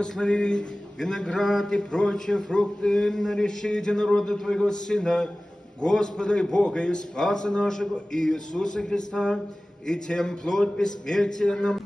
Благослови виноград и прочие фрукты на решите народа Твоего Сына, Господа и Бога и Спаса нашего Иисуса Христа, и тем плод бессмертия нам.